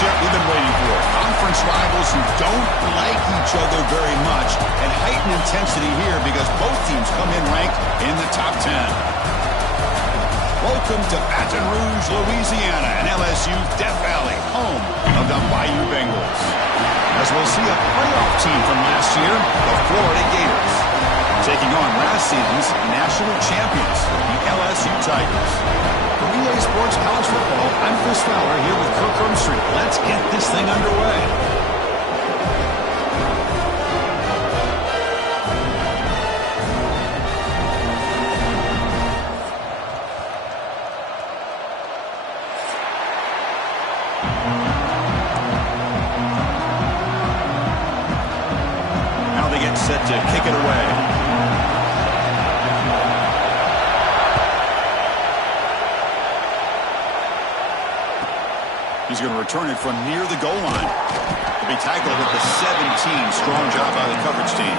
matchup we've been waiting for. Conference rivals who don't like each other very much, and heightened intensity here because both teams come in ranked in the top 10. Welcome to Baton Rouge, Louisiana, and LSU's Death Valley, home of the Bayou Bengals. As we'll see a playoff team from last year, the Florida Gators, taking on last season's national champions, the LSU Tigers. For EA Sports College Football, I'm Chris Fowler here with Kirk Herbstreit. Let's get this thing underway. Now they get set to kick it away. He's going to return it from near the goal line. He'll be tackled at the 17. Strong job by the coverage team.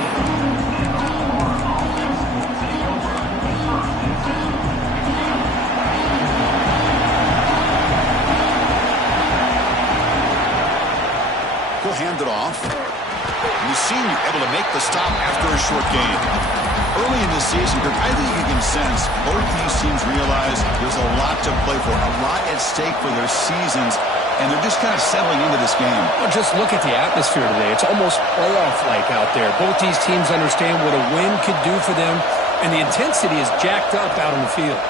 He'll hand it off. The senior able to make the stop after a short gain. Early in the season, I think you can sense both these teams realize there's a lot to play for, a lot at stake for their seasons, and they're just kind of settling into this game. Well, just look at the atmosphere today. It's almost playoff-like out there. Both these teams understand what a win could do for them, and the intensity is jacked up out on the field.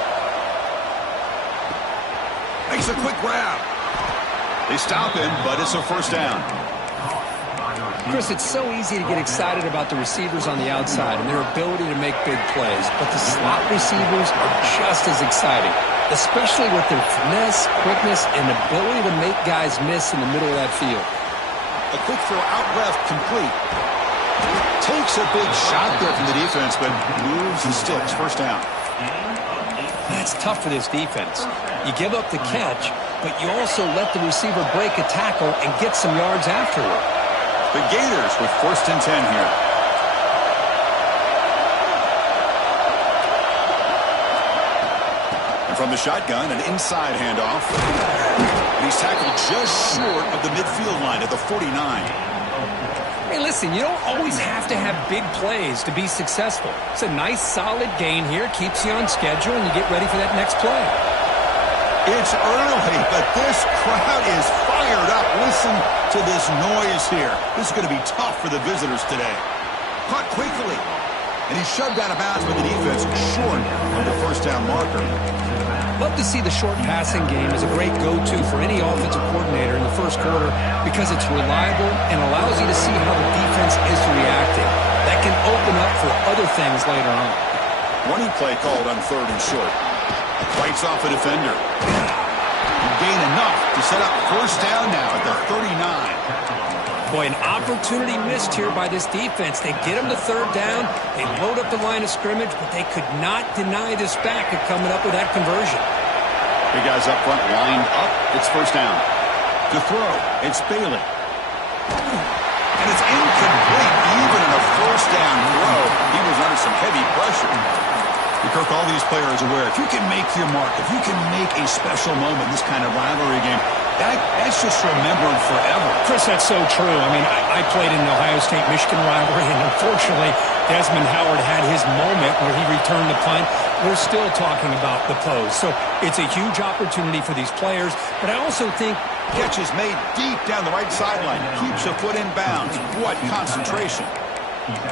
Makes a quick grab. They stop him, but it's a first down. Chris, it's so easy to get excited about the receivers on the outside and their ability to make big plays, but the slot receivers are just as exciting, especially with their finesse, quickness, and ability to make guys miss in the middle of that field. A quick throw out left, complete. Takes a big shot there from the defense, but moves the sticks. First down. That's tough for this defense. You give up the catch, but you also let the receiver break a tackle and get some yards afterward. The Gators with 1st and 10 here. And from the shotgun, an inside handoff. And he's tackled just short of the midfield line at the 49. Hey, listen, you don't always have to have big plays to be successful. It's a nice, solid gain here. Keeps you on schedule, and you get ready for that next play. It's early, but this crowd is fired up. Listen to this noise here. This is going to be tough for the visitors today. Caught quickly, and he's shoved out of bounds by the defense, short of the first down marker. Love to see the short passing game as a great go-to for any offensive coordinator in the first quarter because it's reliable and allows you to see how the defense is reacting. That can open up for other things later on. Running play called on 3rd and short. Fights off a defender. And gain enough to set up first down now at the 39. Boy, an opportunity missed here by this defense. They get them to 3rd down. They load up the line of scrimmage, but they could not deny this back of coming up with that conversion. Big guys up front lined up. It's first down. To throw, it's Bailey. And it's incomplete. Even in a first down throw, he was under some heavy pressure. Kirk, all these players are aware, if you can make your mark, if you can make a special moment in this kind of rivalry game, that's just remembered forever. Chris, that's so true. I mean, I played in the Ohio State-Michigan rivalry, and unfortunately, Desmond Howard had his moment where he returned the punt. We're still talking about the pose. So it's a huge opportunity for these players, but I also think catch is made deep down the right sideline. Keeps a foot in bounds. What concentration.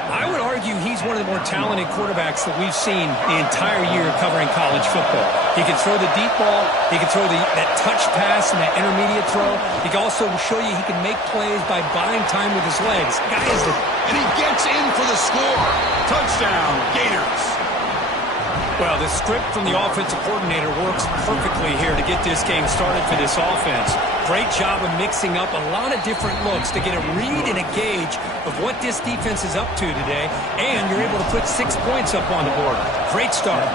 I would argue he's one of the more talented quarterbacks that we've seen the entire year covering college football. He can throw the deep ball. He can throw that touch pass and that intermediate throw. He can also show you he can make plays by buying time with his legs. And he gets in for the score. Touchdown, Gators. Well, the script from the offensive coordinator works perfectly here to get this game started for this offense. Great job of mixing up a lot of different looks to get a read and a gauge of what this defense is up to today, and you're able to put 6 points up on the board. Great start.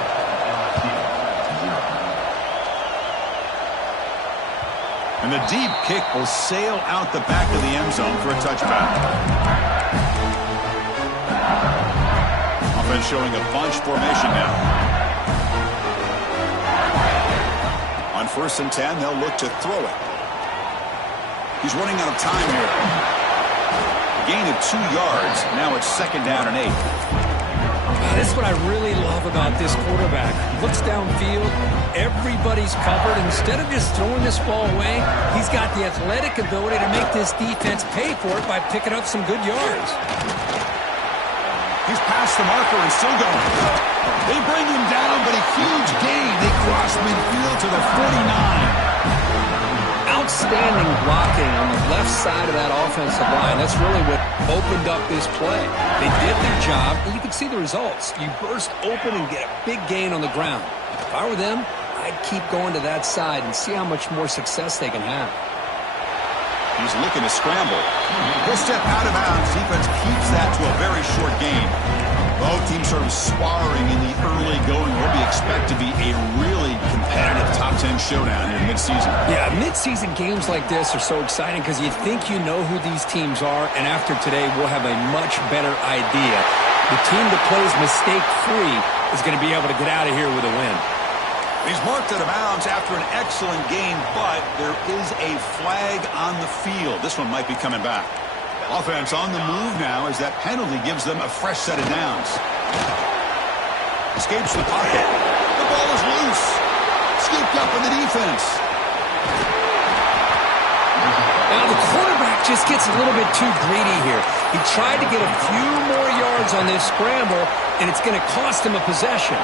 And the deep kick will sail out the back of the end zone for a touchback. Offense showing a bunch formation now. On 1st and 10, they'll look to throw it. He's running out of time here. Gain of 2 yards. Now it's 2nd down and 8. This is what I really love about this quarterback. Looks downfield, everybody's covered. Instead of just throwing this ball away, he's got the athletic ability to make this defense pay for it by picking up some good yards. He's past the marker and still going. They bring him down, but a huge gain. They cross midfield to the 49. Outstanding blocking on the left side of that offensive line. That's really what opened up this play. They did their job, and you can see the results. You burst open and get a big gain on the ground. If I were them, I'd keep going to that side and see how much more success they can have. He's looking to scramble. He'll step out of bounds. Defense keeps that to a very short gain. Both teams sort of sparring in the early going. What we expect to be a really competitive top 10 showdown here mid-season. Yeah, mid-season games like this are so exciting because you think you know who these teams are, and after today, we'll have a much better idea. The team that plays mistake-free is going to be able to get out of here with a win. He's marked out of bounds after an excellent game, but there is a flag on the field. This one might be coming back. Offense on the move now as that penalty gives them a fresh set of downs. Escapes the pocket. The ball is loose. Scooped up in the defense. Now the quarterback just gets a little bit too greedy here. He tried to get a few more yards on this scramble, and it's going to cost him a possession.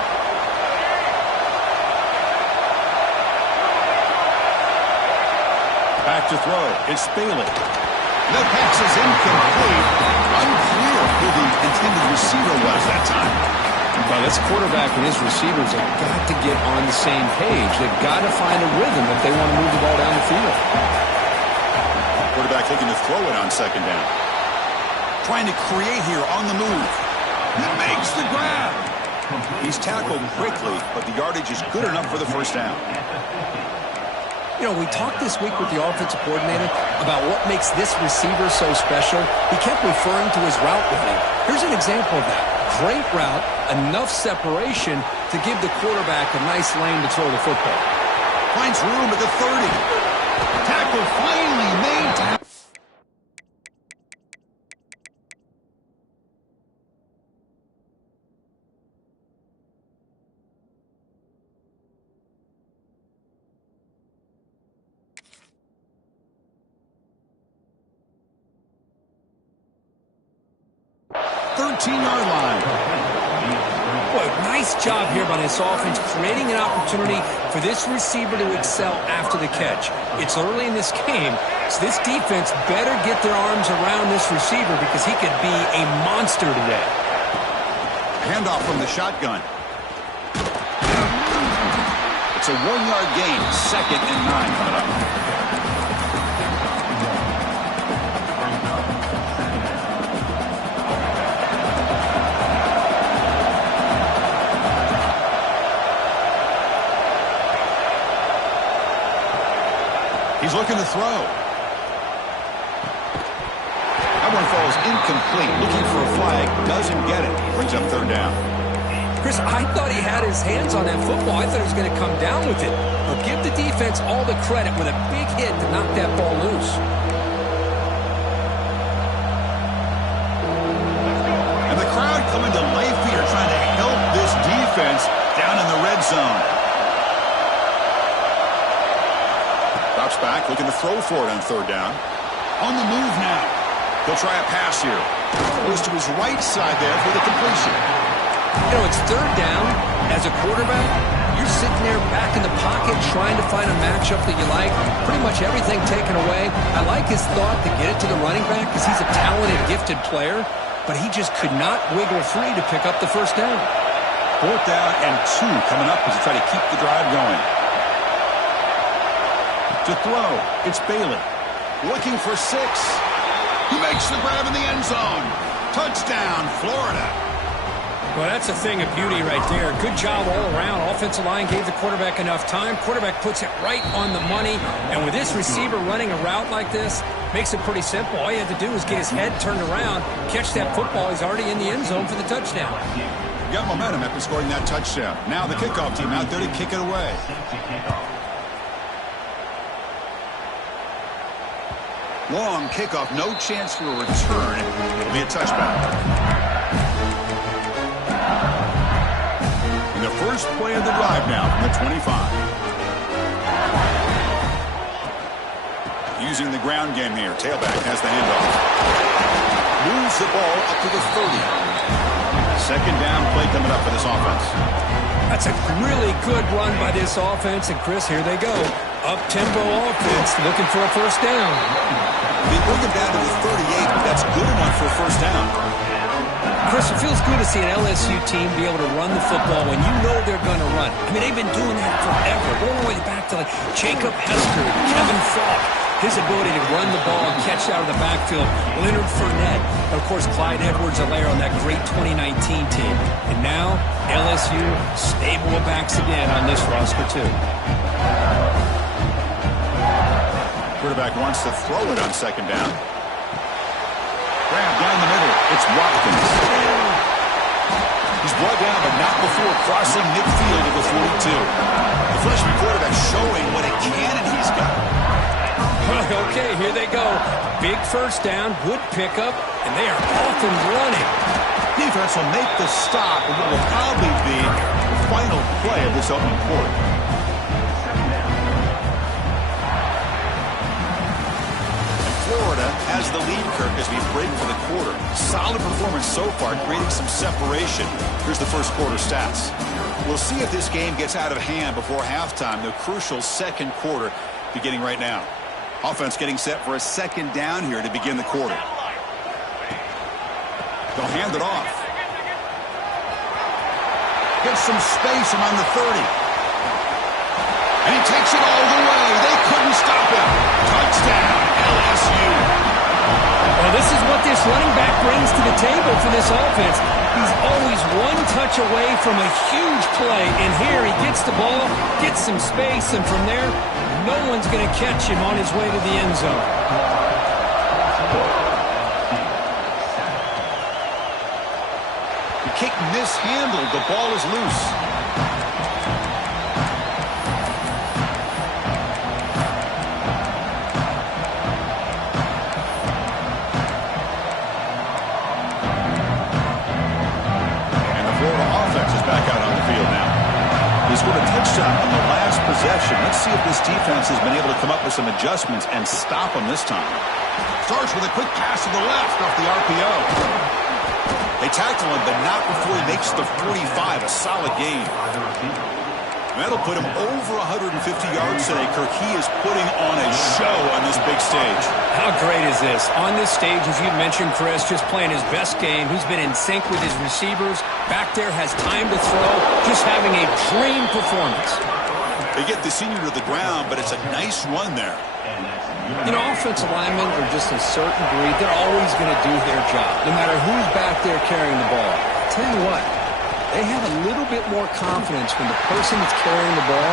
Back to throw. It's Bailey. The pass is incomplete. Unclear who the intended receiver was that time. Well, this quarterback and his receivers have got to get on the same page. They've got to find a rhythm if they want to move the ball down the field. Quarterback looking to throw it on 2nd down. Trying to create here on the move. He makes the grab. He's tackled quickly, but the yardage is good enough for the 1st down. You know, we talked this week with the offensive coordinator about what makes this receiver so special. He kept referring to his route running. Here's an example of that. Great route, enough separation to give the quarterback a nice lane to throw the football. Finds room at the 30. Tackle finally made. Yard line. Boy, nice job here by this offense, creating an opportunity for this receiver to excel after the catch. It's early in this game, so this defense better get their arms around this receiver because he could be a monster today. Handoff from the shotgun. It's a 1-yard gain. 2nd and 9 coming up. He's looking to throw. That one falls incomplete. Looking for a flag. Doesn't get it. Brings up 3rd down. Chris, I thought he had his hands on that football. I thought he was going to come down with it. But give the defense all the credit with a big hit to knock that ball loose. And the crowd coming to life here, trying to help this defense down in the red zone. Drops back, looking to throw for it on 3rd down. On the move now. He'll try a pass here. Goes to his right side there for the completion. You know, it's 3rd down. As a quarterback, you're sitting there back in the pocket trying to find a matchup that you like. Pretty much everything taken away. I like his thought to get it to the running back because he's a talented, gifted player. But he just could not wiggle free to pick up the 1st down. 4th down and 2 coming up as they try to keep the drive going. To throw, it's Bailey. Looking for 6. He makes the grab in the end zone. Touchdown, Florida. Well, that's a thing of beauty right there. Good job all around. Offensive line gave the quarterback enough time. Quarterback puts it right on the money. And with this receiver running a route like this, makes it pretty simple. All you have to do is get his head turned around, catch that football. He's already in the end zone for the touchdown. Got momentum after scoring that touchdown. Now the kickoff team out there to kick it away. Long kickoff, no chance for a return. It'll be a touchback. And the first play of the drive now from the 25. Using the ground game here. Tailback has the handoff. Moves the ball up to the 30. Second down play coming up for this offense. That's a really good run by this offense. And, Chris, here they go. Up-tempo offense looking for a first down. They bring them down to the 38, but that's good enough for a first down. Chris, it feels good to see an LSU team be able to run the football when you know they're going to run. I mean, they've been doing that forever. Going all the way back to like Jacob Hester, Kevin Falk. His ability to run the ball and catch out of the backfield. Leonard Fournette. And, of course, Clyde Edwards-Helaire on that great 2019 team. And now, LSU stable of backs again on this roster, too. Quarterback wants to throw it on second down. Grab down the middle. It's Watkins. He's brought down, but not before crossing midfield of the 42. The freshman quarterback showing what a cannon he's got. Okay, here they go. Big first down, good pickup, and they are off and running. Defense will make the stop, and what will probably be the final play of this opening quarter. Florida has the lead, Kirk, as we break for the quarter. Solid performance so far, creating some separation. Here's the first quarter stats. We'll see if this game gets out of hand before halftime. The crucial second quarter beginning right now. Offense getting set for a second down here to begin the quarter. They'll hand it off. Gets some space around the 30. And he takes it all the way. They couldn't stop him. Touchdown, LSU. Well, this is what this running back brings to the table for this offense. He's always one touch away from a huge play. And here he gets the ball, gets some space, and from there, no one's going to catch him on his way to the end zone. The kick mishandled. The ball is loose. And the Florida offense is back out on the field now. He scored a touchdown on the last possession. Let's see if this defense has been able to come up with some adjustments and stop him this time. Starts with a quick pass to the left off the RPO. They tackle him, but not before he makes the 45. A solid gain. That'll put him over 150 yards today, Kirk. He is putting on a show on this big stage. How great is this? On this stage, as you mentioned, Chris, just playing his best game. He's been in sync with his receivers. Back there, has time to throw. Just having a dream performance. They get the senior to the ground, but it's a nice run there. You know, offensive linemen are just a certain breed. They're always going to do their job, no matter who's back there carrying the ball. I'll tell you what, they have a little bit more confidence when the person that's carrying the ball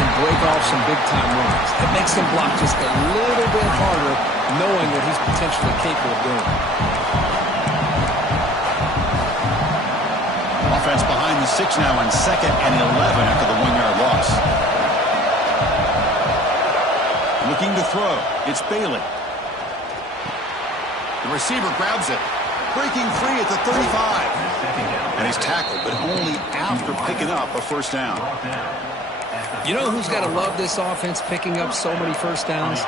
can break off some big-time runs. It makes them block just a little bit harder, knowing what he's potentially capable of doing. Offense behind the 6 now on 2nd and 11 after the 1-yard loss. Looking to throw. It's Bailey. The receiver grabs it. Breaking free at the 35. And he's tackled, but only after picking up a first down. You know who's got to love this offense picking up so many first downs?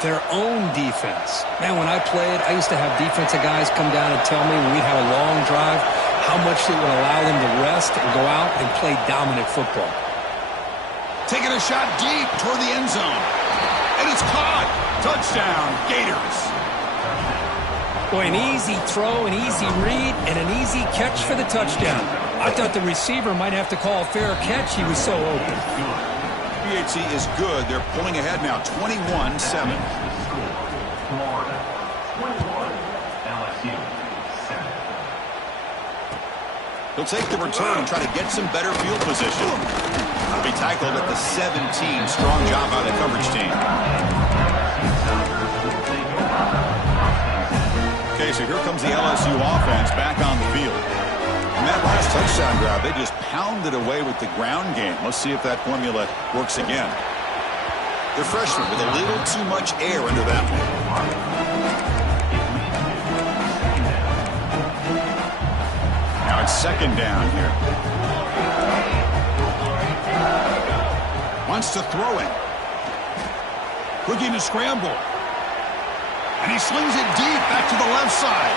Their own defense. Man, when I played, I used to have defensive guys come down and tell me when we'd have a long drive how much it would allow them to rest and go out and play dominant football. Taking a shot deep toward the end zone. And it's caught. Touchdown, Gators. Boy, an easy throw, an easy read, and an easy catch for the touchdown. I thought the receiver might have to call a fair catch. He was so open. PHC is good. They're pulling ahead now, 21-7. He'll take the return and try to get some better field position. He'll be tackled at the 17. Strong job by the coverage team. Okay, so here comes the LSU offense back on the field. And that last touchdown drive, they just pounded away with the ground game. Let's see if that formula works again. The freshman with a little too much air under that one. Now it's second down here. Wants to throw it. Looking to scramble. And he slings it deep back to the left side.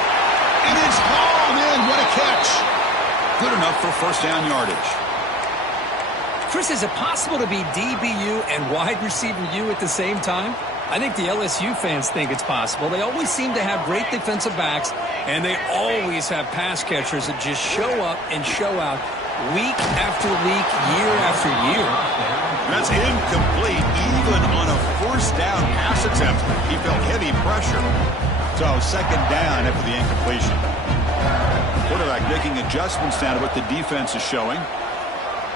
And it's hauled in. What a catch. Good enough for first down yardage. Chris, is it possible to be DBU and wide receiver U at the same time? I think the LSU fans think it's possible. They always seem to have great defensive backs, and they always have pass catchers that just show up and show out week after week, year after year. That's incomplete, even on a first down pass attempt. He felt heavy pressure. So second down after the incompletion. Quarterback making adjustments down to what the defense is showing.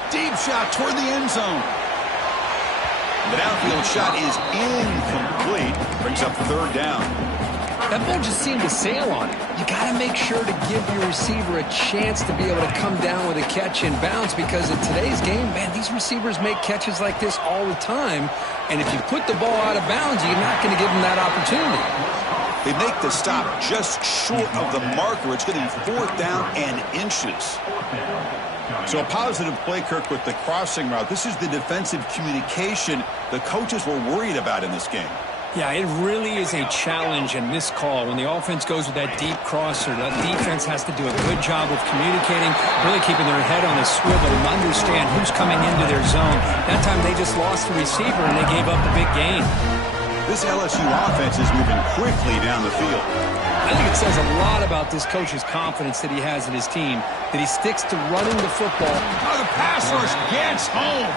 Deep shot toward the end zone. The downfield shot is incomplete. Brings up third down. That ball just seemed to sail on it. You got to make sure to give your receiver a chance to be able to come down with a catch and bounce, because in today's game, man, these receivers make catches like this all the time. And if you put the ball out of bounds, you're not going to give them that opportunity. They make the stop just short of the marker. It's going to be fourth down and inches. So a positive play, Kirk, with the crossing route. This is the defensive communication the coaches were worried about in this game. Yeah, it really is a challenge in this call. When the offense goes with that deep crosser, the defense has to do a good job of communicating, really keeping their head on a swivel and understand who's coming into their zone. That time they just lost the receiver and they gave up the big gain. This LSU offense is moving quickly down the field. I think it says a lot about this coach's confidence that he has in his team, that he sticks to running the football. Oh, the pass rush gets home.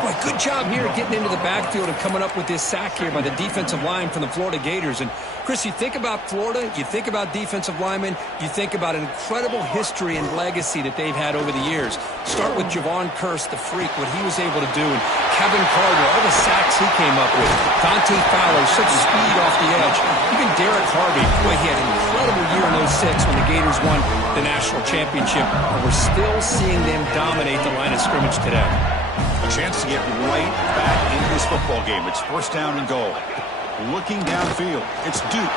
Boy, good job here getting into the backfield and coming up with this sack here by the defensive line from the Florida Gators. And, Chris, you think about Florida, you think about defensive linemen, you think about an incredible history and legacy that they've had over the years. Start with Javon Kearse, the freak, what he was able to do, and Kevin Carter, all the sacks he came up with. Dante Fowler, such speed off the edge. Even Derek Harvey, boy, he had an incredible year in 06 when the Gators won the national championship. And we're still seeing them dominate the line of scrimmage today. A chance to get right back into this football game. It's first down and goal. Looking downfield. It's Duke.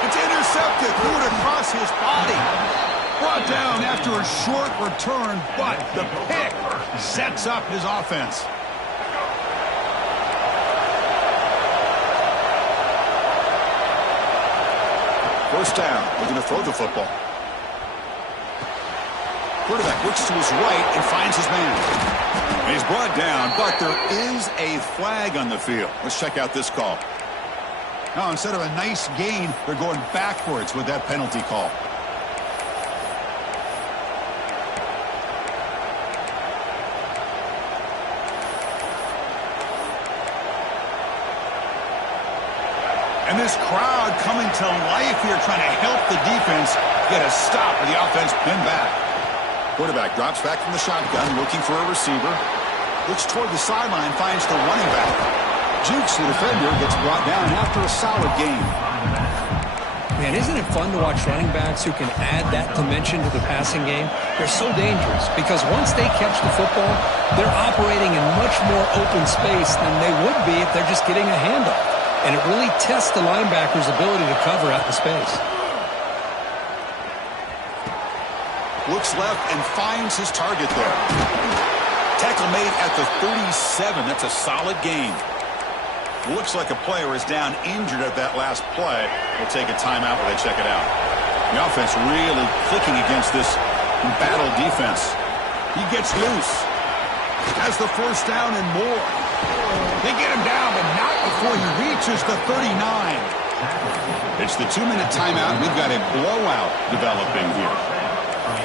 It's intercepted. Threw it across his body. Brought down after a short return, but the pick sets up his offense. First down. Looking to throw the football. Quarterback looks to his right and finds his man. And he's brought down, but there is a flag on the field. Let's check out this call. Now, instead of a nice gain, they're going backwards with that penalty call. And this crowd coming to life here, trying to help the defense get a stop with the offense pinned back. Quarterback drops back from the shotgun, looking for a receiver. Looks toward the sideline, finds the running back. Jukes the defender, gets brought down after a solid game. Man, isn't it fun to watch running backs who can add that dimension to the passing game? They're so dangerous because once they catch the football, they're operating in much more open space than they would be if they're just getting a handoff. And it really tests the linebacker's ability to cover out the space. Looks left and finds his target there. Tackle made at the 37. That's a solid gain. Looks like a player is down injured at that last play. We'll take a timeout while they check it out. The offense really clicking against this battle defense. He gets loose. Has the first down and more. They get him down, but not before he reaches the 39. It's the 2-minute timeout. We've got a blowout developing here.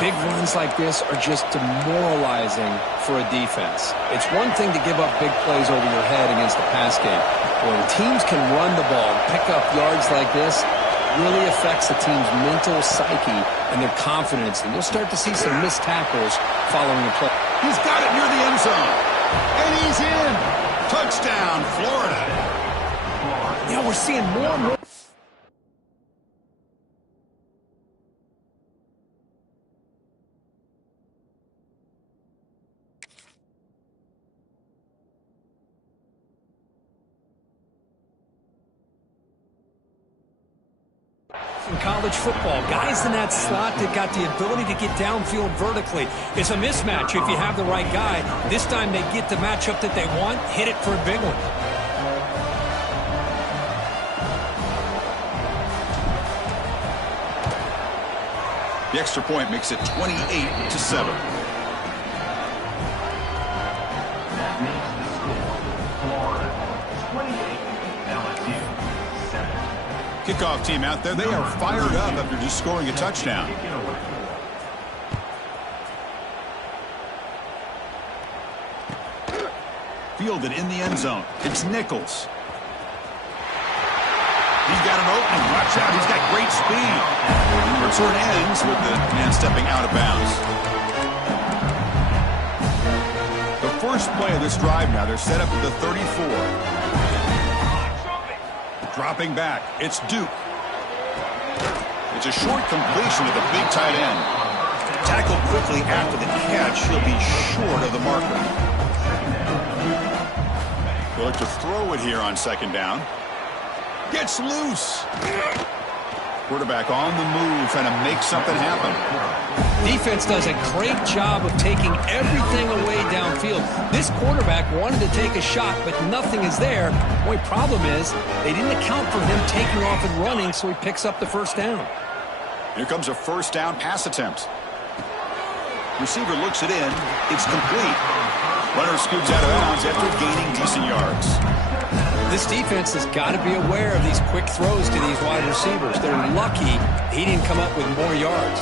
Big runs like this are just demoralizing for a defense. It's one thing to give up big plays over your head against the pass game. When teams can run the ball and pick up yards like this, it really affects the team's mental psyche and their confidence. And you'll start to see some missed tackles following the play. He's got it near the end zone. And he's in. Touchdown, Florida. Yeah, we're seeing more and more. college football. Guys in that slot that got the ability to get downfield vertically. It's a mismatch if you have the right guy. This time they get the matchup that they want, hit it for a big one. The extra point makes it 28-7. Kickoff team out there, they are fired up after just scoring a touchdown. Fielded in the end zone. It's Nichols. He's got an opening. Watch out, he's got great speed. And the return ends with the man stepping out of bounds. The first play of this drive now, they're set up at the 34. Dropping back, it's Duke. It's a short completion to the big tight end. Tackled quickly after the catch, he'll be short of the marker. We'll look to throw it here on second down. Gets loose. Quarterback on the move, trying to make something happen. Defense does a great job of taking everything away downfield. This quarterback wanted to take a shot, but nothing is there. The only problem is they didn't account for him taking off and running, so he picks up the first down. Here comes a first down pass attempt. Receiver looks it in. It's complete. Runner scoots out of bounds after gaining decent yards. This defense has got to be aware of these quick throws to these wide receivers. They're lucky he didn't come up with more yards.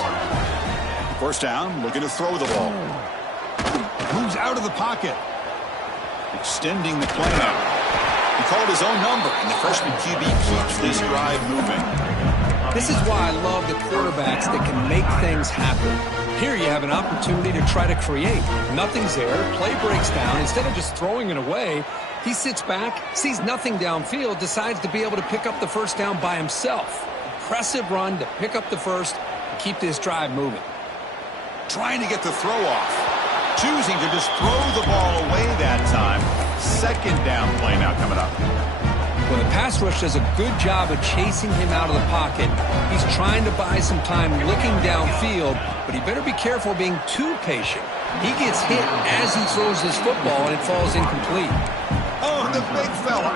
First down, looking to throw the ball. Moves out of the pocket. Extending the play out. He called his own number, and the freshman QB keeps this drive moving. This is why I love the quarterbacks that can make things happen. Here you have an opportunity to try to create. Nothing's there. Play breaks down. Instead of just throwing it away, he sits back, sees nothing downfield, decides to be able to pick up the first down by himself. Impressive run to pick up the first and keep this drive moving. Trying to get the throw off. Choosing to just throw the ball away that time. Second down play now coming up. Well, the pass rush does a good job of chasing him out of the pocket. He's trying to buy some time looking downfield, but he better be careful being too patient. He gets hit as he throws this football, and it falls incomplete. Oh, the big fella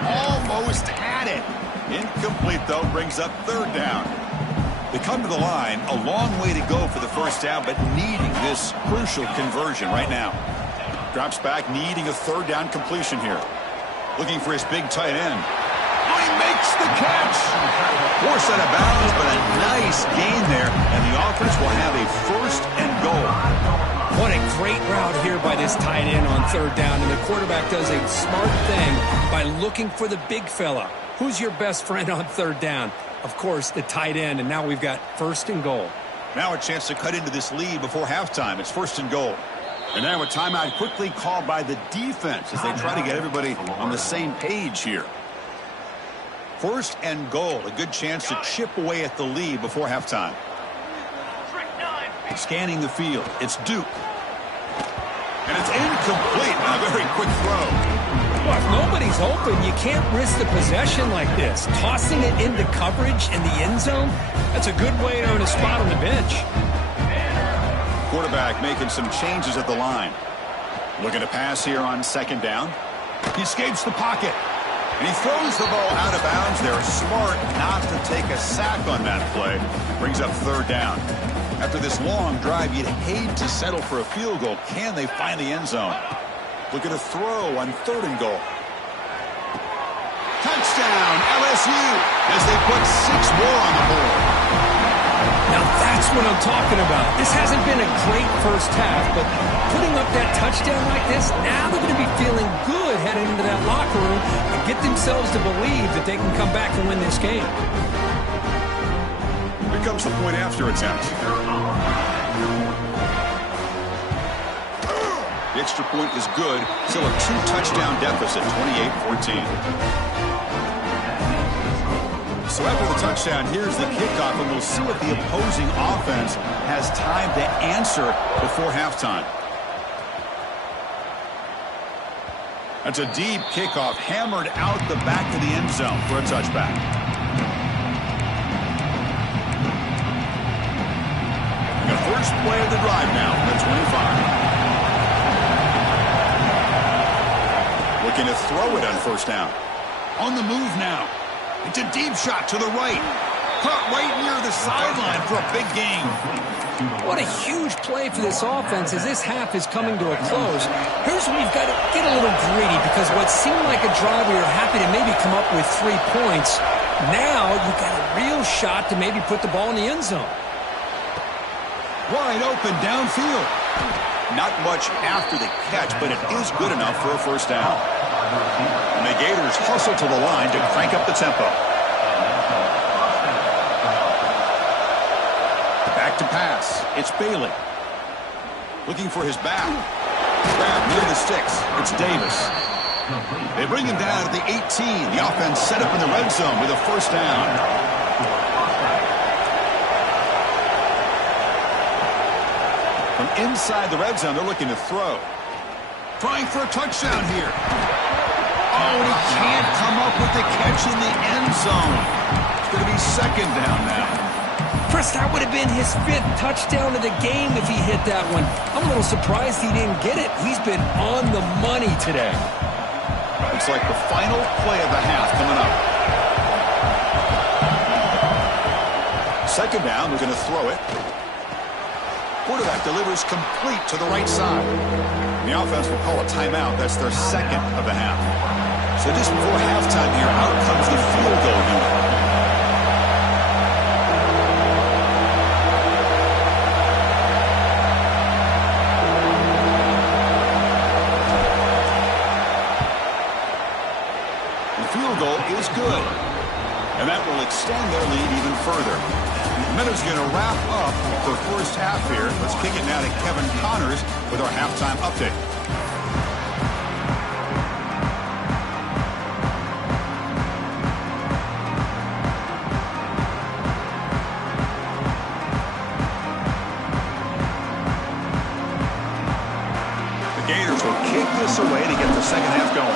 almost had it. Incomplete, though, brings up third down. They come to the line, a long way to go for the first down, but needing this crucial conversion right now. Drops back, needing a third down completion here. Looking for his big tight end. Oh, he makes the catch. Forced out of bounds, but a nice gain there, and the offense will have a first and goal. What a great route here by this tight end on third down, and the quarterback does a smart thing by looking for the big fella. Who's your best friend on third down? Of course, the tight end, and now we've got first and goal. Now a chance to cut into this lead before halftime. It's first and goal. And now a timeout quickly called by the defense as they try to get everybody on the same page here. First and goal, a good chance to chip away at the lead before halftime. Scanning the field, it's Duke. And it's incomplete. A very quick throw. Well, if nobody's open, you can't risk the possession like this. Tossing it into coverage in the end zone, that's a good way to earn a spot on the bench. Quarterback making some changes at the line. Looking to pass here on second down. He escapes the pocket. And he throws the ball out of bounds. They're smart not to take a sack on that play. Brings up third down. After this long drive, you'd hate to settle for a field goal. Can they find the end zone? Looking to throw on third and goal. Touchdown, LSU, as they put 6 more on the board. Now that's what I'm talking about. This hasn't been a great first half, but putting up that touchdown like this, now they're going to be feeling good heading into that locker room and get themselves to believe that they can come back and win this game. Here comes the point after attempt. The extra point is good. Still a 2-touchdown deficit, 28-14. So after the touchdown, here's the kickoff, and we'll see if the opposing offense has time to answer before halftime. That's a deep kickoff, hammered out the back of the end zone for a touchback. First play of the drive now from the 25. Looking to throw it on first down. On the move now. It's a deep shot to the right. Caught right near the sideline for a big gain. What a huge play for this offense as this half is coming to a close. Here's where you've got to get a little greedy because what seemed like a drive where you're happy to maybe come up with 3 points, now you've got a real shot to maybe put the ball in the end zone. Wide open downfield. Not much after the catch, but it is good enough for a first down. And the Gators hustle to the line to crank up the tempo. Back to pass. It's Bailey. Looking for his back. Grab near the sticks. It's Davis. They bring him down at the 18. The offense set up in the red zone with a first down. From inside the red zone, they're looking to throw. Trying for a touchdown here. Oh, and he can't come up with the catch in the end zone. It's going to be second down now. Chris, that would have been his 5th touchdown of the game if he hit that one. I'm a little surprised he didn't get it. He's been on the money today. Looks like the final play of the half coming up. Second down, they're going to throw it. Quarterback delivers complete to the right side. The offense will call a timeout. That's their second of the half. So just before halftime here, out comes the field goal unit. Is good. And that will extend their lead even further. The Minnows going to wrap up the first half here. Let's kick it now to Kevin Connors with our halftime update. The Gators will kick this away to get the second half going.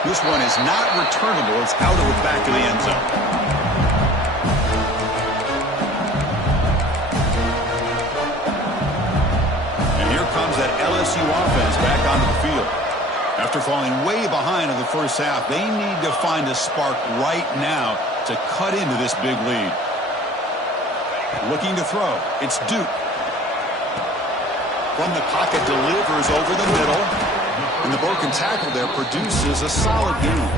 This one is not returnable. It's out of the back of the end zone. And here comes that LSU offense back onto the field. After falling way behind in the first half, they need to find a spark right now to cut into this big lead. Looking to throw. It's Duke. From the pocket, delivers over the middle. And the broken tackle there produces a solid gain.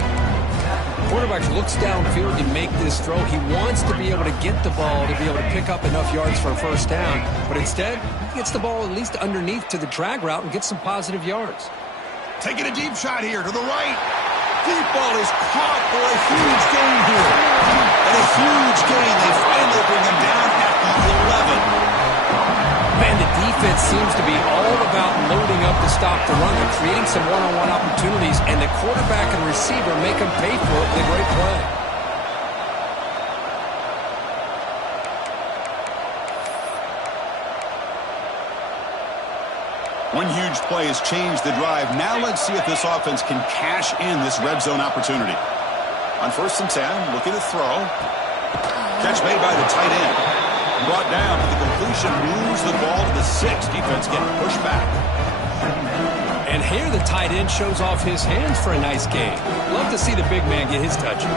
Quarterback looks downfield to make this throw. He wants to be able to get the ball to be able to pick up enough yards for a first down. But instead, he gets the ball at least underneath to the drag route and gets some positive yards. Taking a deep shot here to the right. Deep ball is caught for a huge gain here. And a huge gain. They finally bring him down at the 11. Man, the defense seems to be all about loading up to stop the run. They're creating some one-on-one opportunities, and the quarterback and receiver make them pay for it with a great play. One huge play has changed the drive. Now let's see if this offense can cash in this red zone opportunity. On 1st and 10, looking to throw. Catch made by the tight end. Brought down, but the completion moves the ball to the 6. Defense getting pushed back. And here the tight end shows off his hands for a nice gain. Love to see the big man get his touches.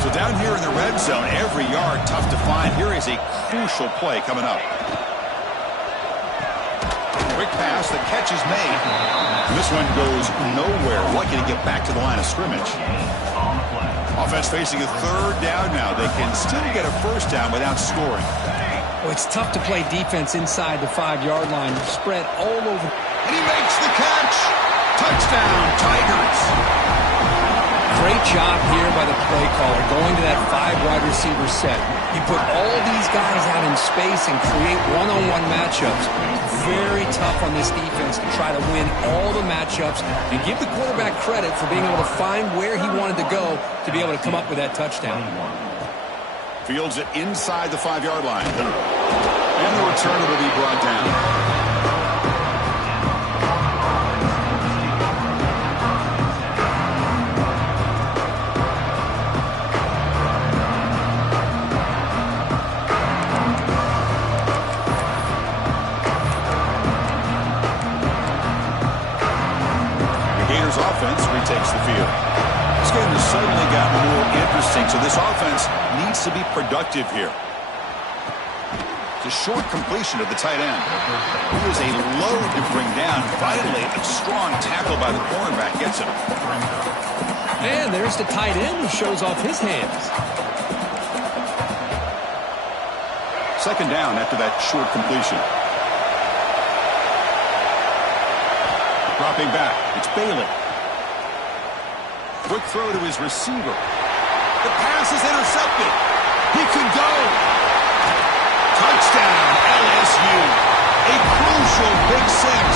So down here in the red zone, every yard tough to find. Here is a crucial play coming up. Quick pass, the catch is made. This one goes nowhere. Lucky to get back to the line of scrimmage. Offense facing a 3rd down now. They can still get a first down without scoring. Well, it's tough to play defense inside the 5-yard line. Spread all over. And he makes the catch. Touchdown, Tigers. Great job here by the play caller going to that 5-wide receiver set. You put all these guys out in space and create one-on-one matchups. Very tough on this defense to try to win all the matchups and give the quarterback credit for being able to find where he wanted to go to be able to come up with that touchdown. Fields it inside the 5-yard line. And the returner will be brought down. Gators offense retakes the field. This game has suddenly gotten more interesting, so this offense needs to be productive here. It's a short completion of the tight end. It was a load to bring down. Finally, a strong tackle by the cornerback gets him. And there's the tight end who shows off his hands. Second down after that short completion. Dropping back, it's Bailey. Quick throw to his receiver. The pass is intercepted. He could go. Touchdown, LSU. A crucial Big Six.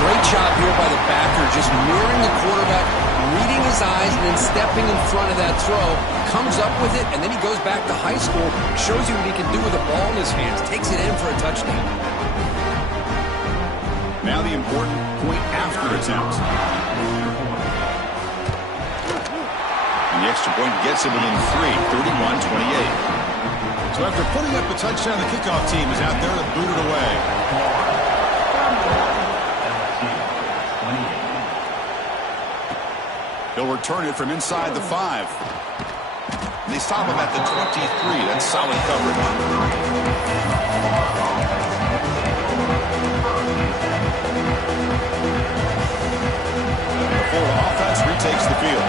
Great job here by the backer, just mirroring the quarterback, reading his eyes, and then stepping in front of that throw. Comes up with it, and then he goes back to high school, shows you what he can do with the ball in his hands, takes it in for a touchdown. Now the important point after attempt. And the extra point gets him within 3, 31-28. So after putting up a touchdown, the kickoff team is out there to boot it away. He'll return it from inside the 5. And they stop him at the 23. That's solid coverage. The Florida offense retakes the field.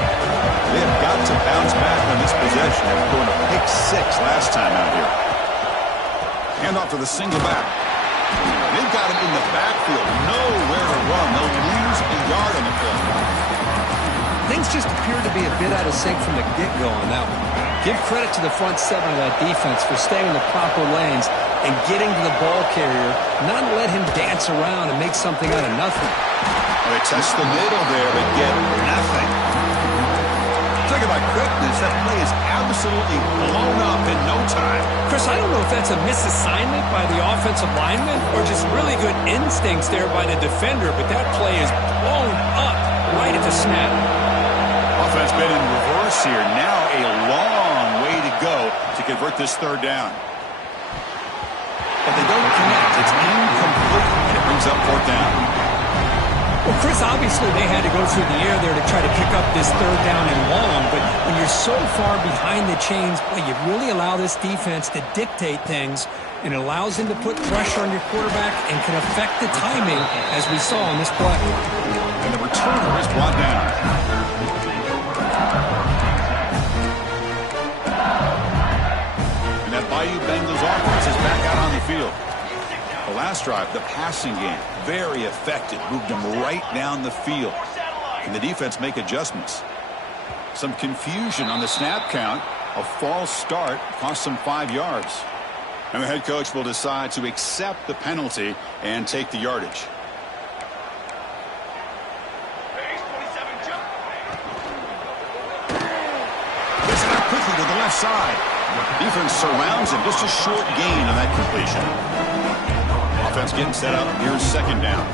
They have got to bounce back on this possession after going a pick 6 last time out here. Hand off to the single back. They've got him in the backfield. Nowhere to run. They'll lose a yard on the play. Things just appear to be a bit out of sync from the get-go on that one. Give credit to the front 7 of that defense for staying in the proper lanes and getting to the ball carrier, not let him dance around and make something out of nothing. Well, they test the middle there, but get nothing. Talk about quickness. That play is absolutely blown up in no time. Chris, I don't know if that's a misassignment by the offensive lineman or just really good instincts there by the defender, but that play is blown up right at the snap. Offense been in reverse here. Now a long way to go to convert this third down. But they don't connect. It's incomplete, and it brings up fourth down. Well, Chris, obviously they had to go through the air there to try to pick up this third down and long, but when you're so far behind the chains, boy, you really allow this defense to dictate things, and it allows them to put pressure on your quarterback and can affect the timing, as we saw on this play. And the returner is brought down. Bayou Bengals offense is back out on the field. The last drive, the passing game, very effective. Moved them right down the field. Can the defense make adjustments? Some confusion on the snap count. A false start cost them 5 yards. And the head coach will decide to accept the penalty and take the yardage. Gets it out quickly to the left side. Defense surrounds him. Just a short gain on that completion. Offense getting set up. Here's second down.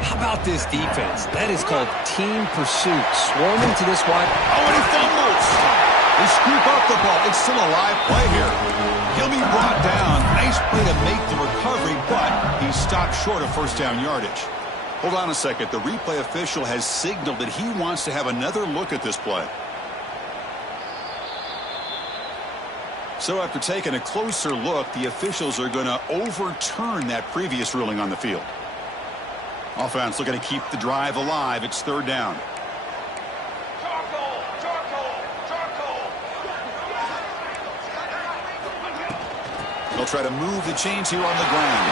How about this defense? That is called team pursuit. Swarming to this wide. Oh, and he fumbles. They scoop up the ball. It's still a live play here. He'll be brought down. Nice play to make the recovery, but he stopped short of first down yardage. Hold on a second. The replay official has signaled that he wants to have another look at this play. So after taking a closer look, the officials are going to overturn that previous ruling on the field. Offense looking to keep the drive alive. It's third down. They'll try to move the chains here on the ground.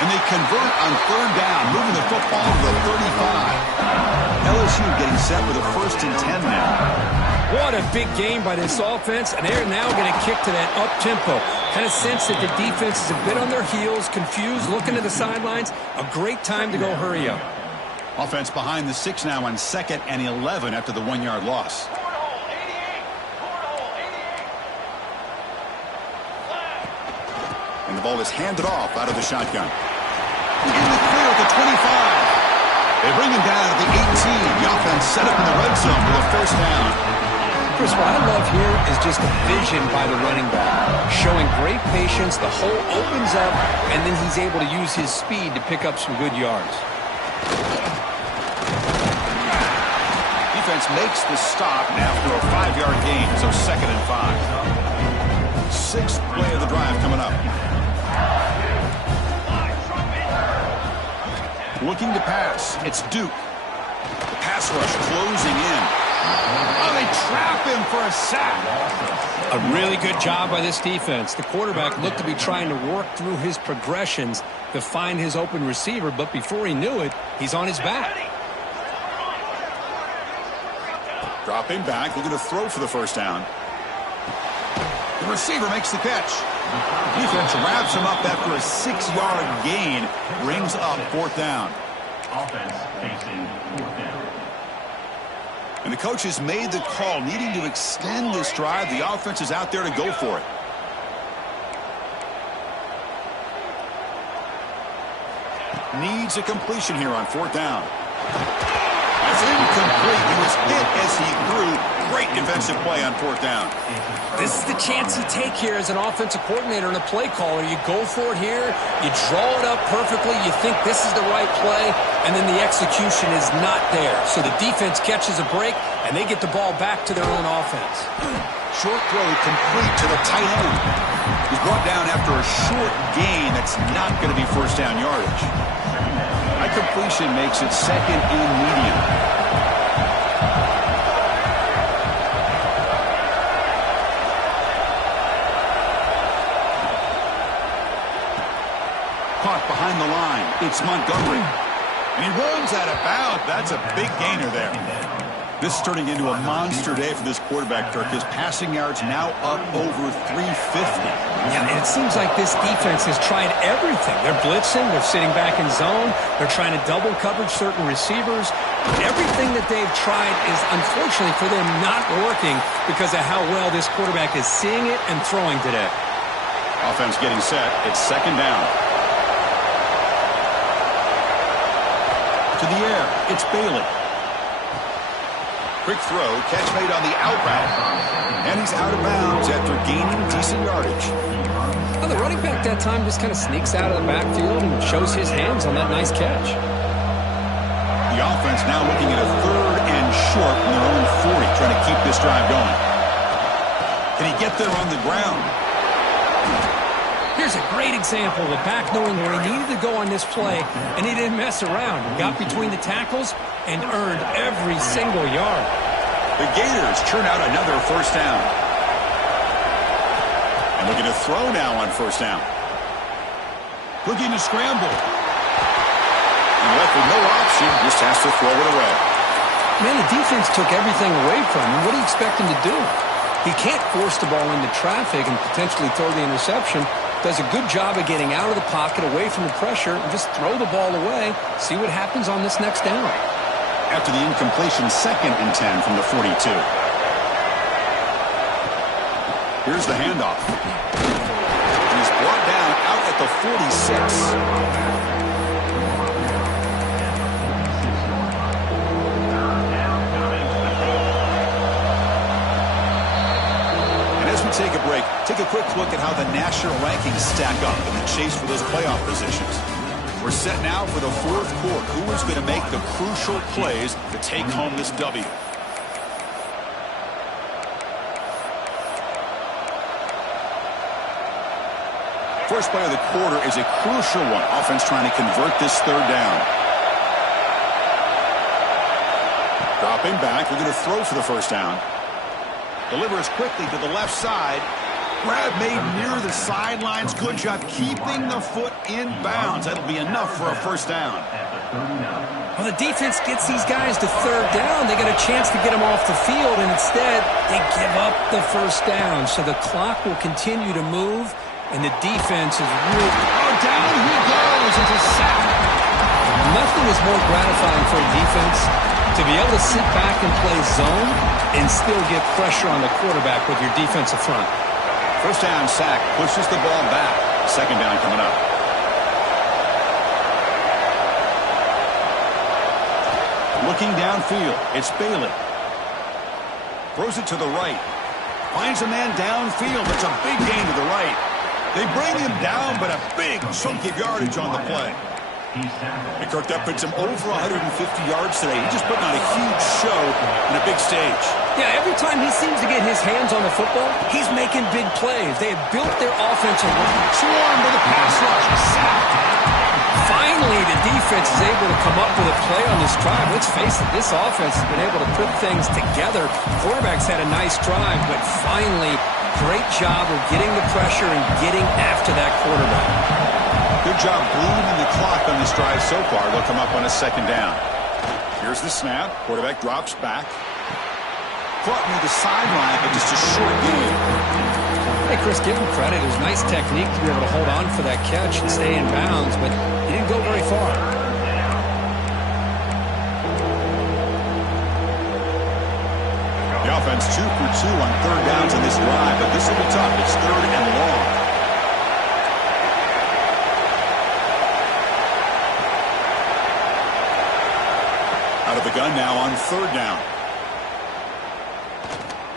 And they convert on third down, moving the football to the 35. LSU getting set with a 1st and 10 now. What a big game by this offense, and they're now going to kick to that up-tempo. Kind of sense that the defense is a bit on their heels, confused, looking to the sidelines. A great time to go hurry up. Offense behind the 6 now on 2nd and 11 after the 1-yard loss. And the ball is handed off out of the shotgun. In the clear at the 25. They bring him down at the 18. The offense set up in the red zone for the first down. Chris, what I love here is just the vision by the running back. Showing great patience, the hole opens up, and then he's able to use his speed to pick up some good yards. Defense makes the stop after a 5-yard gain, so 2nd and 5. 6th play of the drive coming up. Looking to pass. It's Duke. The pass rush closing in. Oh, they trap him for a sack. A really good job by this defense. The quarterback looked to be trying to work through his progressions to find his open receiver, but before he knew it, he's on his back. Dropping back, looking to throw for the first down. The receiver makes the catch. Defense wraps him up after a 6-yard gain. Brings up 4th down. Offense facing 4th down. And the coach has made the call, needing to extend this drive. The offense is out there to go for it. Needs a completion here on 4th down. That's incomplete. He was hit as he threw. Great defensive play on 4th down. This is the chance you take here as an offensive coordinator and a play caller. You go for it here. You draw it up perfectly. You think this is the right play, and then the execution is not there. So the defense catches a break, and they get the ball back to their own offense. Short throw complete to the tight end. He's brought down after a short gain that's not going to be first down yardage. That completion makes it 2nd and medium. Caught behind the line. It's Montgomery. And he runs out of bounds. That's a big gainer there. This is turning into a monster day for this quarterback, Kirk. His passing yards now up over 350. Yeah, and it seems like this defense has tried everything. They're blitzing. They're sitting back in zone. They're trying to double coverage certain receivers. Everything that they've tried is, unfortunately for them, not working because of how well this quarterback is seeing it and throwing today. Offense getting set. It's 2nd down. To the air. It's Bailey. Quick throw, catch made on the out route. And he's out of bounds after gaining decent yardage. Well, the running back that time just kind of sneaks out of the backfield and shows his hands on that nice catch. The offense now looking at a 3rd and short from their own 40, trying to keep this drive going. Can he get there on the ground? Here's a great example of the back knowing where he needed to go on this play, and he didn't mess around. He got between the tackles and earned every single yard. The Gators churn out another first down. And looking to throw now on first down. Looking to scramble. And left with no option, just has to throw it away. Man, the defense took everything away from him. What do you expect him to do? He can't force the ball into traffic and potentially throw the interception. Does a good job of getting out of the pocket, away from the pressure, and just throw the ball away. See what happens on this next down. After the incompletion, 2nd and 10 from the 42. Here's the handoff. And he's brought down out at the 46. Take a break. Take a quick look at how the national rankings stack up in the chase for those playoff positions. We're set now for the 4th quarter. Who is going to make the crucial plays to take home this W? First play of the quarter is a crucial one. Offense trying to convert this 3rd down. Dropping back. We're going to throw for the first down. Delivers quickly to the left side. Grab made near the sidelines. Good job keeping the foot in bounds. That'll be enough for a first down. Well, the defense gets these guys to 3rd down. They get a chance to get them off the field, and instead they give up the first down. So the clock will continue to move, and the defense is really... Oh, down he goes. It's a sack. Nothing is more gratifying for a defense to be able to sit back and play zone and still get pressure on the quarterback with your defensive front. First down sack pushes the ball back. 2nd down coming up. Looking downfield, it's Bailey. Throws it to the right. Finds a man downfield. It's a big gain to the right. They bring him down, but a big chunk of yardage on the play. He's tackled. Hey, Kirk, that puts him over 150 yards today. He's just putting on a huge show on a big stage. Yeah, every time he seems to get his hands on the football, he's making big plays. They have built their offense around. Swarm with a pass rush. Sacked. Finally, the defense is able to come up with a play on this drive. Let's face it, this offense has been able to put things together. Quarterback's had a nice drive, but finally, great job of getting the pressure and getting after that quarterback. Good job bleeding the clock on this drive so far. They'll come up on a second down. Here's the snap. Quarterback drops back. Caught near the sideline, but just a short game. Hey, Chris, give him credit. It was nice technique to be able to hold on for that catch and stay in bounds, but he didn't go very far. The offense 2 for 2 on third downs in this drive, but this will be tough. It's third and long. Out of the gun now on third down.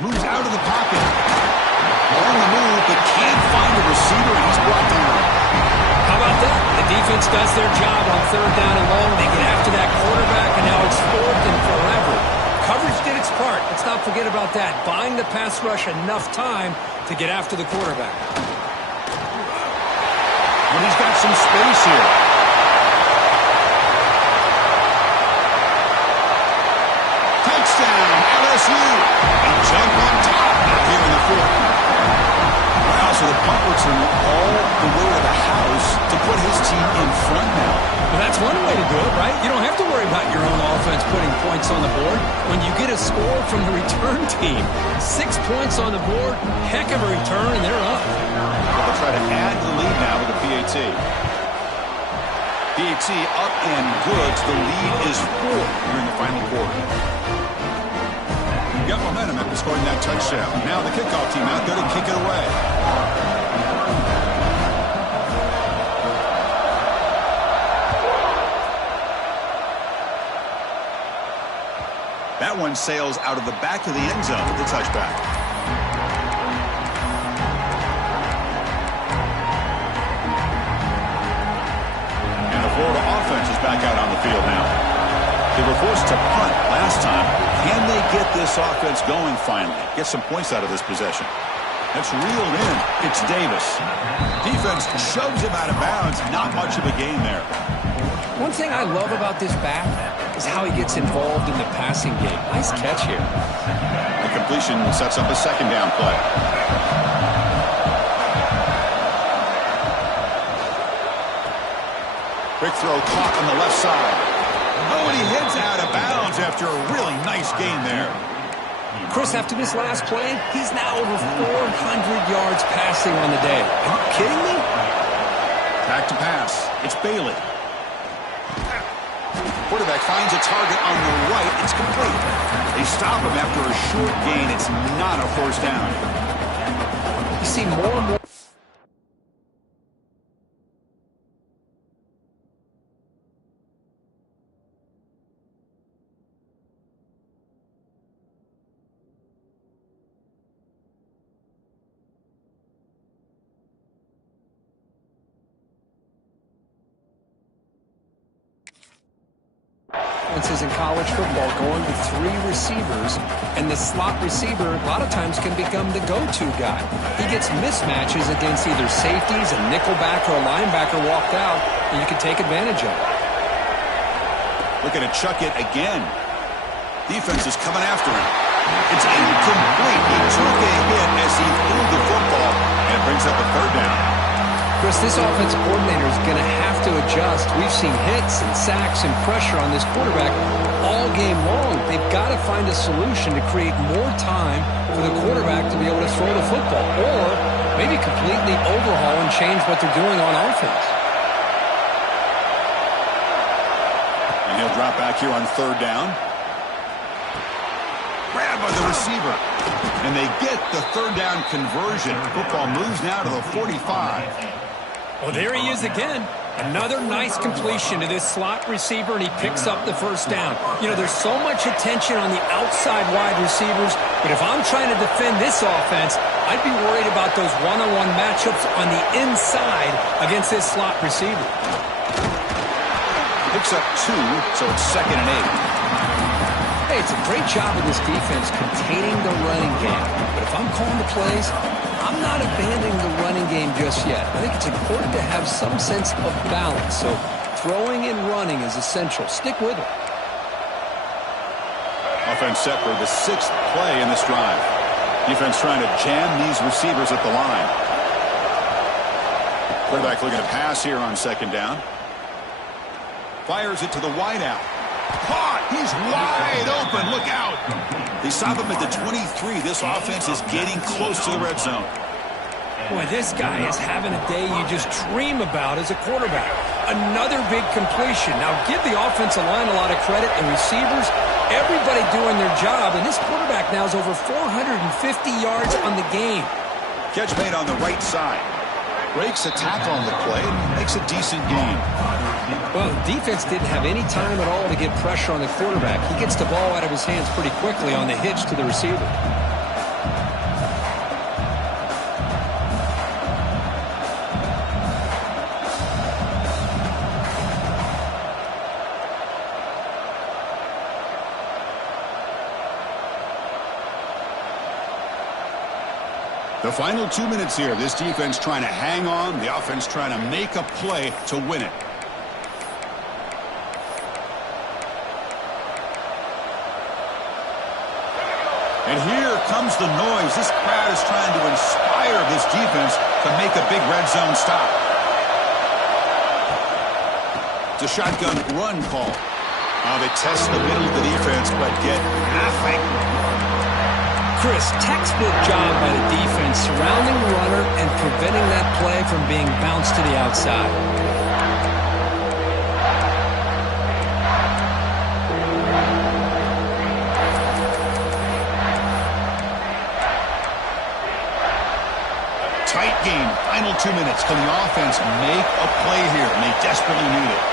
Moves out of the pocket. On the move, but can't find a receiver, and he's brought down. How about that? The defense does their job on third down and long. They get after that quarterback, and now it's fourth and forever. Coverage did its part. Let's not forget about that. Buying the pass rush enough time to get after the quarterback. But he's got some space here. Touchdown, LSU. A jump on top here in the fourth. Wow, so the punt return all the way to the house to put his team in front now. Well, that's one way to do it, right? You don't have to worry about your own offense putting points on the board when you get a score from the return team. 6 points on the board, heck of a return, and they're up. They'll try to add the lead now with a PAT. PAT up and good. The lead is 4 here in the final quarter. Got momentum after scoring that touchdown. Now the kickoff team out there to kick it away. That one sails out of the back of the end zone with the touchback. And the Florida offense is back out on the field now. They were forced to punt last time. Can they get this offense going finally? Get some points out of this possession. That's reeled in. It's Davis. Defense shoves him out of bounds. Not much of a gain there. One thing I love about this back is how he gets involved in the passing game. Nice catch here. The completion sets up a second down play. Quick throw caught on the left side. Oh, and he heads out of bounds after a really nice gain there. Chris, after this last play, he's now over 400 yards passing on the day. Are you kidding me? Back to pass. It's Bailey. Quarterback finds a target on the right. It's complete. They stop him after a short gain. It's not a first down. You see more and more. In college football going with 3 receivers, and the slot receiver a lot of times can become the go-to guy. He gets mismatches against either safeties, a nickelback, or a linebacker walked out, and you can take advantage of it. Looking to chuck it again. Defense is coming after him. It's incomplete. He took a hit as he threw the football, and it brings up a third down. Chris, this offensive coordinator is going to have to adjust. We've seen hits and sacks and pressure on this quarterback all game long. They've got to find a solution to create more time for the quarterback to be able to throw the football, or maybe completely overhaul and change what they're doing on offense. And he'll drop back here on third down. Grabbed by the receiver. And they get the third down conversion. Football moves now to the 45. Well, there he is again. Another nice completion to this slot receiver, and he picks up the first down. You know, there's so much attention on the outside wide receivers, but if I'm trying to defend this offense, I'd be worried about those one-on-one matchups on the inside against this slot receiver. Picks up 2, so it's 2nd and 8. Hey, it's a great job of this defense containing the running game. But if I'm calling the plays, I'm not abandoning the running game just yet. I think it's important to have some sense of balance. So throwing and running is essential. Stick with it. Offense set for the 6th play in this drive. Defense trying to jam these receivers at the line. Quarterback looking to pass here on 2nd down. Fires it to the wideout. Caught! He's wide open. Look out! They stop him at the 23. This offense is getting close to the red zone. Boy, this guy is having a day you just dream about as a quarterback. Another big completion. Now, give the offensive line a lot of credit and receivers. Everybody doing their job, and this quarterback now is over 450 yards on the game. Catch made on the right side. Breaks a tackle on the play and makes a decent gain. Well, the defense didn't have any time at all to get pressure on the quarterback. He gets the ball out of his hands pretty quickly on the hitch to the receiver. The final 2 minutes here. This defense trying to hang on. The offense trying to make a play to win it. And here comes the noise. This crowd is trying to inspire this defense to make a big red zone stop. It's a shotgun run call. They test the middle of the defense, but get nothing. Chris, textbook job by the defense surrounding the runner and preventing that play from being bounced to the outside. Tight game. Final 2 minutes. Can the offense make a play here? And they desperately need it.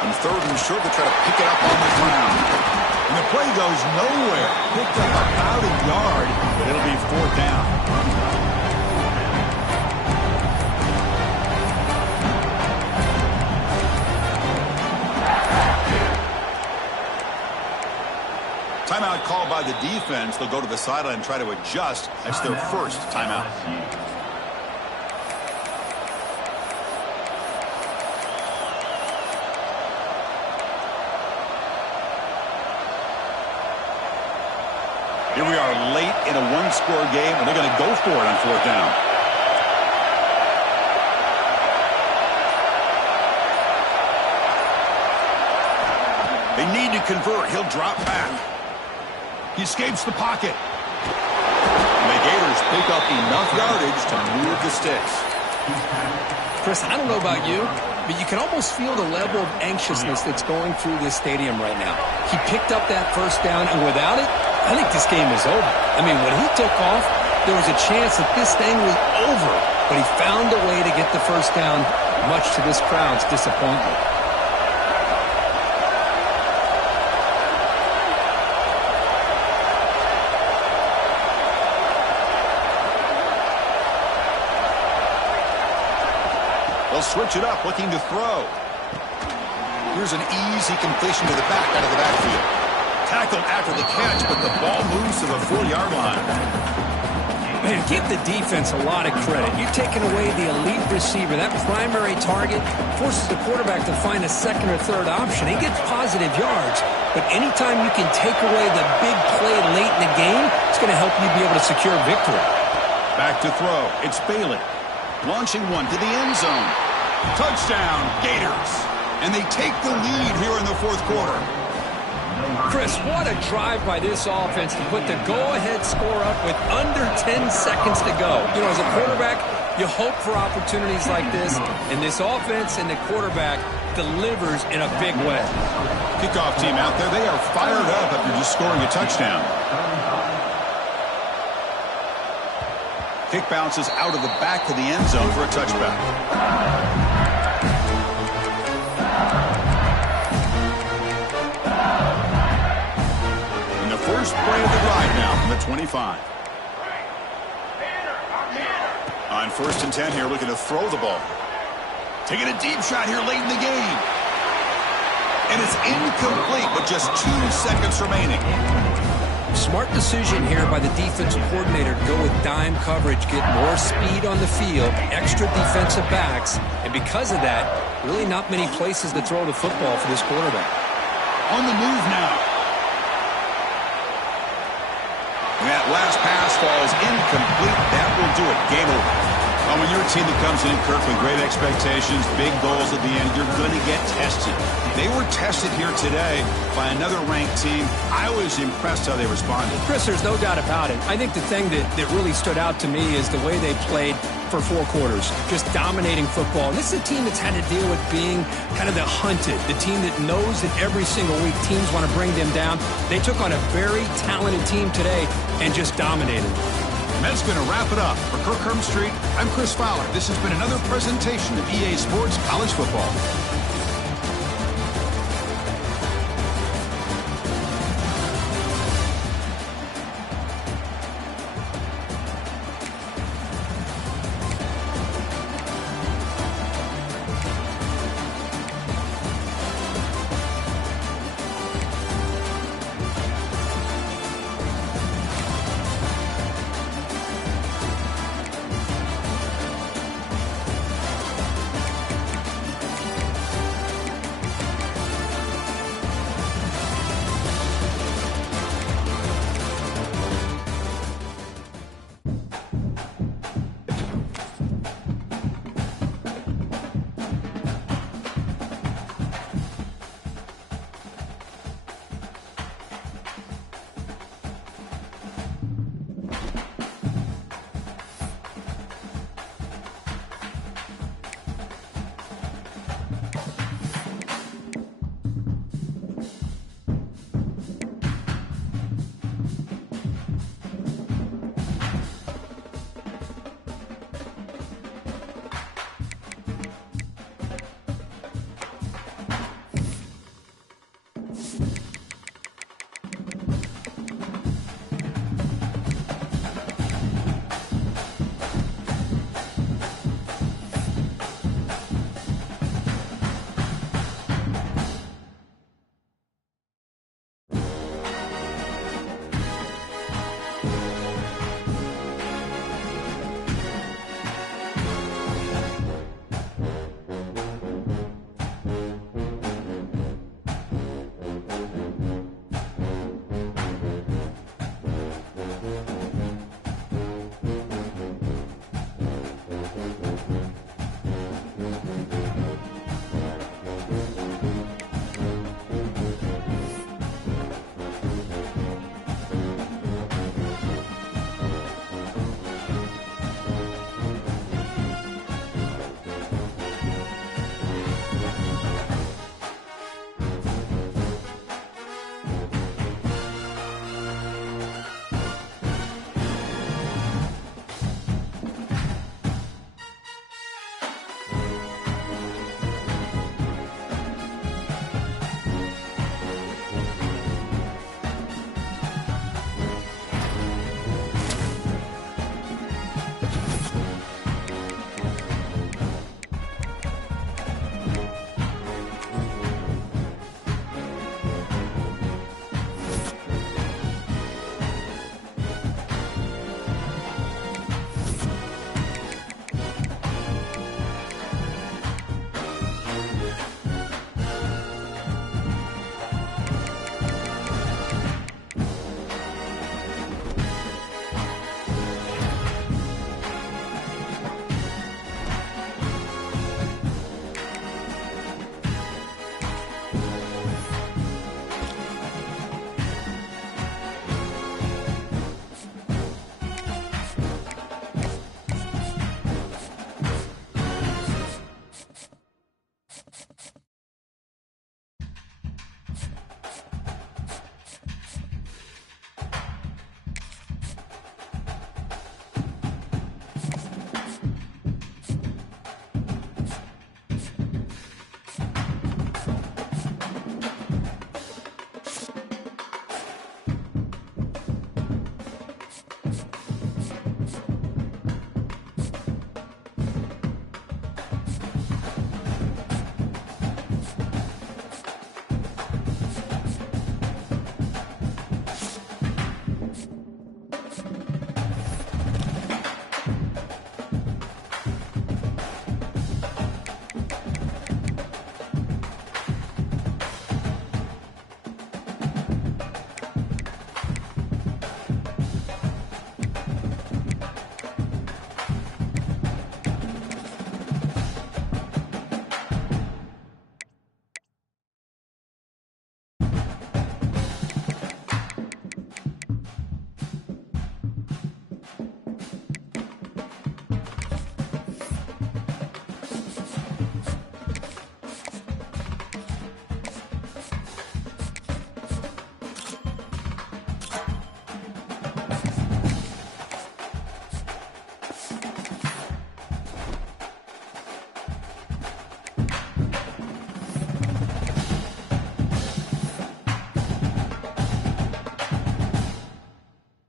On 3rd and short, they try to pick it up on the ground. And the play goes nowhere. Picked up about a yard, but it'll be 4th down. Timeout called by the defense. They'll go to the sideline and try to adjust. That's their first timeout. Here we are late in a one-score game, and they're going to go for it on 4th down. They need to convert. He'll drop back. He escapes the pocket. And the Gators pick up enough yardage to move the sticks. Chris, I don't know about you, but you can almost feel the level of anxiousness that's going through this stadium right now. He picked up that 1st down, and without it, I think this game is over. I mean, when he took off, there was a chance that this thing was over, but he found a way to get the 1st down, much to this crowd's disappointment. They'll switch it up, looking to throw. Here's an easy completion to the back out of the backfield. Tackled after the catch, but the ball moves to the 4-yard line. Man, give the defense a lot of credit. You're taking away the elite receiver. That primary target forces the quarterback to find a 2nd or 3rd option. He gets positive yards, but anytime you can take away the big play late in the game, it's going to help you be able to secure victory. Back to throw. It's Bailey. Launching one to the end zone. Touchdown, Gators. And they take the lead here in the 4th quarter. Chris, what a drive by this offense to put the go-ahead score up with under 10 seconds to go. You know, as a quarterback, you hope for opportunities like this, and this offense and the quarterback delivers in a big way. Kickoff team out there, they are fired up after just scoring a touchdown. Kick bounces out of the back to the end zone for a touchback. First play of the drive now from the 25. On 1st and 10 here, looking to throw the ball. Taking a deep shot here late in the game. And it's incomplete with just 2 seconds remaining. Smart decision here by the defensive coordinator to go with dime coverage, get more speed on the field, extra defensive backs, and because of that, really not many places to throw the football for this quarterback. On the move now. And that last pass falls incomplete. That will do it. Game over. When you're a team that comes in, Kirk, with great expectations, big goals at the end, you're going to get tested. They were tested here today by another ranked team. I was impressed how they responded. Chris, there's no doubt about it. I think the thing that really stood out to me is the way they played for 4 quarters, just dominating football. And this is a team that's had to deal with being kind of the hunted, the team that knows that every single week teams want to bring them down. They took on a very talented team today and just dominated. And that's going to wrap it up. For Kirk Herbstreit, I'm Chris Fowler. This has been another presentation of EA Sports College Football.